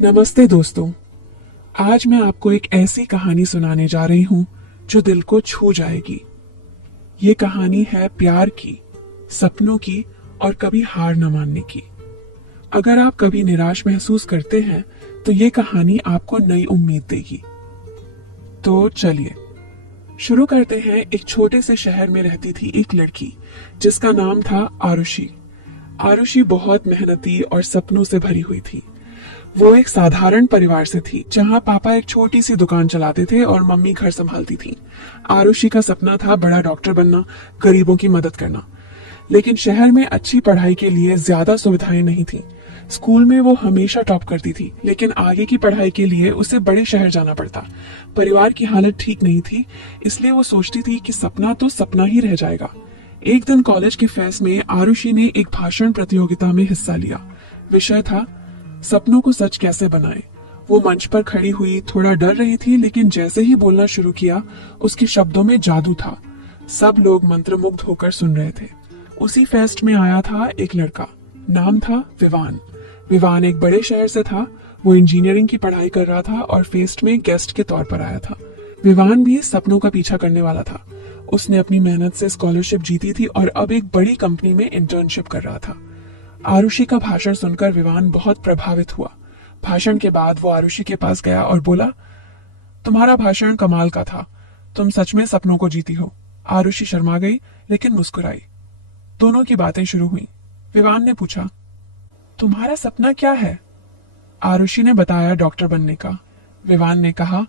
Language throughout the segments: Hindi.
नमस्ते दोस्तों। आज मैं आपको एक ऐसी कहानी सुनाने जा रही हूँ जो दिल को छू जाएगी। ये कहानी है प्यार की, सपनों की और कभी हार न मानने की। अगर आप कभी निराश महसूस करते हैं तो ये कहानी आपको नई उम्मीद देगी। तो चलिए शुरू करते हैं। एक छोटे से शहर में रहती थी एक लड़की जिसका नाम था आरुषि। आरुषि बहुत मेहनती और सपनों से भरी हुई थी। वो एक साधारण परिवार से थी जहां पापा एक छोटी सी दुकान चलाते थे और मम्मी घर संभालती थी। आरुषि का सपना था बड़ा डॉक्टर बनना, गरीबों की मदद करना। लेकिन शहर में अच्छी पढ़ाई के लिए ज्यादा सुविधाएं नहीं थी। स्कूल में वो हमेशा टॉप करती थी, लेकिन आगे की पढ़ाई के लिए उसे बड़े शहर जाना पड़ता। परिवार की हालत ठीक नहीं थी, इसलिए वो सोचती थी कि सपना तो सपना ही रह जाएगा। एक दिन कॉलेज के फेस्ट में आरुषि ने एक भाषण प्रतियोगिता में हिस्सा लिया। विषय था सपनों को सच कैसे बनाएं। वो मंच पर खड़ी हुई, थोड़ा डर रही थी, लेकिन जैसे ही बोलना शुरू किया उसके शब्दों में जादू था। सब लोग मंत्रमुग्ध होकर सुन रहे थे। उसी फेस्ट में आया था एक लड़का, नाम था विवान। विवान एक बड़े शहर से था। वो इंजीनियरिंग की पढ़ाई कर रहा था और फेस्ट में गेस्ट के तौर पर आया था। विवान भी सपनों का पीछा करने वाला था। उसने अपनी मेहनत से स्कॉलरशिप जीती थी और अब एक बड़ी कंपनी में इंटर्नशिप कर रहा था। आरुषि का भाषण सुनकर विवान बहुत प्रभावित हुआ। भाषण के बाद वो आरुषि के पास गया और बोला, तुम्हारा भाषण कमाल का था, तुम सच में सपनों को जीती हो। आरुषि शर्मा गई लेकिन मुस्कुराई। दोनों की बातें शुरू हुई। विवान ने पूछा, तुम्हारा सपना क्या है? आरुषि ने बताया डॉक्टर बनने का। विवान ने कहा,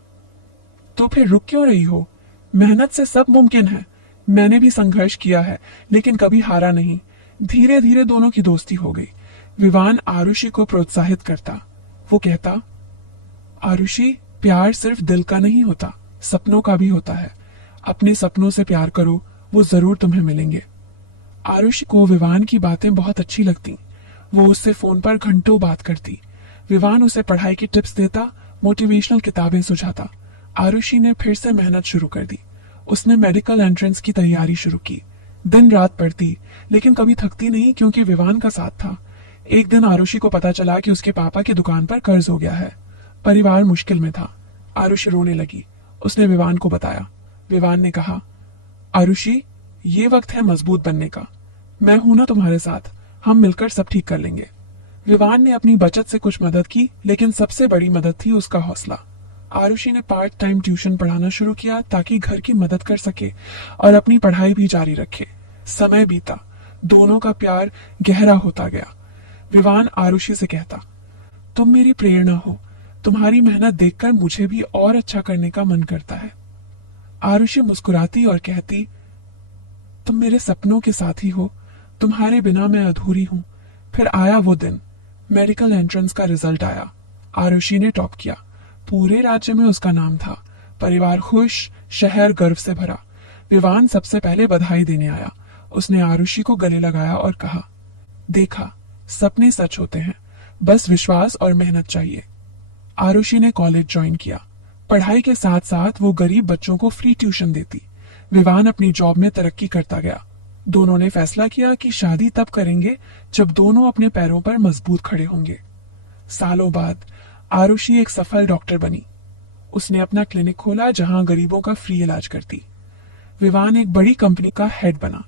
तो फिर रुक क्यों रही हो? मेहनत से सब मुमकिन है। मैंने भी संघर्ष किया है लेकिन कभी हारा नहीं। धीरे धीरे दोनों की दोस्ती हो गई। विवान आरुषि को प्रोत्साहित करता। वो कहता, आरुषि, प्यार सिर्फ दिल का नहीं होता, सपनों का भी होता है। अपने सपनों से प्यार करो, वो जरूर तुम्हें मिलेंगे। आरुषि को विवान की बातें बहुत अच्छी लगती। वो उससे फोन पर घंटों बात करती। विवान उसे पढ़ाई की टिप्स देता, मोटिवेशनल किताबें सुझाता। आरुषि ने फिर से मेहनत शुरू कर दी। उसने मेडिकल एंट्रेंस की तैयारी शुरू की। दिन रात पढ़ती, लेकिन कभी थकती नहीं क्योंकि विवान का साथ था। एक दिन आरुषि को पता चला कि उसके पापा की दुकान पर कर्ज हो गया है। परिवार मुश्किल में था। आरुषि रोने लगी। उसने विवान को बताया। विवान ने कहा, आरुषि, ये वक्त है मजबूत बनने का। मैं हूं ना तुम्हारे साथ, हम मिलकर सब ठीक कर लेंगे। विवान ने अपनी बचत से कुछ मदद की, लेकिन सबसे बड़ी मदद थी उसका हौसला। आरुषि ने पार्ट टाइम ट्यूशन पढ़ाना शुरू किया ताकि घर की मदद कर सके और अपनी पढ़ाई भी जारी रखे। समय बीता, दोनों का प्यार गहरा होता गया। विवान आरुषि से कहता, तुम मेरी प्रेरणा हो, तुम्हारी मेहनत देखकर मुझे भी और अच्छा करने का मन करता है। आरुषि मुस्कुराती और कहती, तुम मेरे सपनों के साथी हो, तुम्हारे बिना मैं अधूरी हूं। फिर आया वो दिन। मेडिकल एंट्रेंस का रिजल्ट आया। आरुषि ने टॉप किया। पूरे राज्य में उसका नाम था। परिवार खुश, शहर गर्व से भरा। विवान सबसे पहले बधाई देने आया। उसने आरुषि को गले लगाया और कहा, देखा, सपने सच होते हैं, बस विश्वास और मेहनत चाहिए। आरुषि ने कॉलेज ज्वाइन किया। पढ़ाई के साथ साथ वो गरीब बच्चों को फ्री ट्यूशन देती। विवान अपनी जॉब में तरक्की करता गया। दोनों ने फैसला किया कि शादी तब करेंगे जब दोनों अपने पैरों पर मजबूत खड़े होंगे। सालों बाद आरुषि एक सफल डॉक्टर बनी। उसने अपना क्लिनिक खोला जहां गरीबों का फ्री इलाज करती। विवान एक बड़ी कंपनी का हेड बना।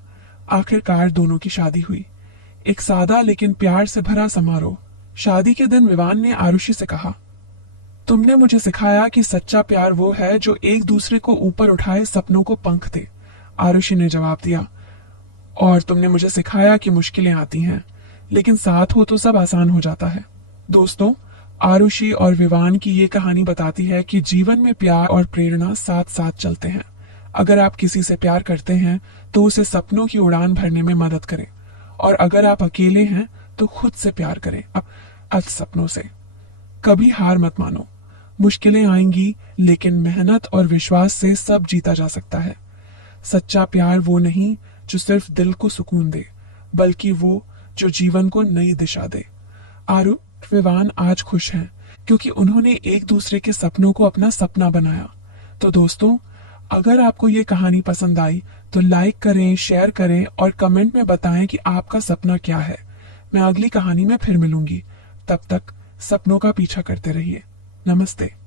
आखिरकार दोनों की शादी हुई। एक सादा लेकिन प्यार से भरा समारोह। शादी के दिन विवान ने आरुषि से कहा, तुमने मुझे सिखाया कि सच्चा प्यार वो है जो एक दूसरे को ऊपर उठाए, सपनों को पंख दे। आरुषि ने जवाब दिया, और तुमने मुझे सिखाया कि मुश्किलें आती हैं, लेकिन साथ हो तो सब आसान हो जाता है। दोस्तों, आरुषि और विवान की ये कहानी बताती है कि जीवन में प्यार और प्रेरणा साथ साथ चलते हैं। अगर आप किसी से प्यार करते हैं तो उसे सपनों की उड़ान भरने में मदद करें, और अगर आप अकेले हैं तो खुद से प्यार करें, अब सपनों से। कभी हार मत मानो। मुश्किलें आएंगी, लेकिन मेहनत और विश्वास से सब जीता जा सकता है। सच्चा प्यार वो नहीं जो सिर्फ दिल को सुकून दे, बल्कि वो जो जीवन को नई दिशा दे। आरु विवान आज खुश हैं क्योंकि उन्होंने एक दूसरे के सपनों को अपना सपना बनाया। तो दोस्तों, अगर आपको ये कहानी पसंद आई तो लाइक करें, शेयर करें और कमेंट में बताएं कि आपका सपना क्या है। मैं अगली कहानी में फिर मिलूंगी। तब तक सपनों का पीछा करते रहिए। नमस्ते।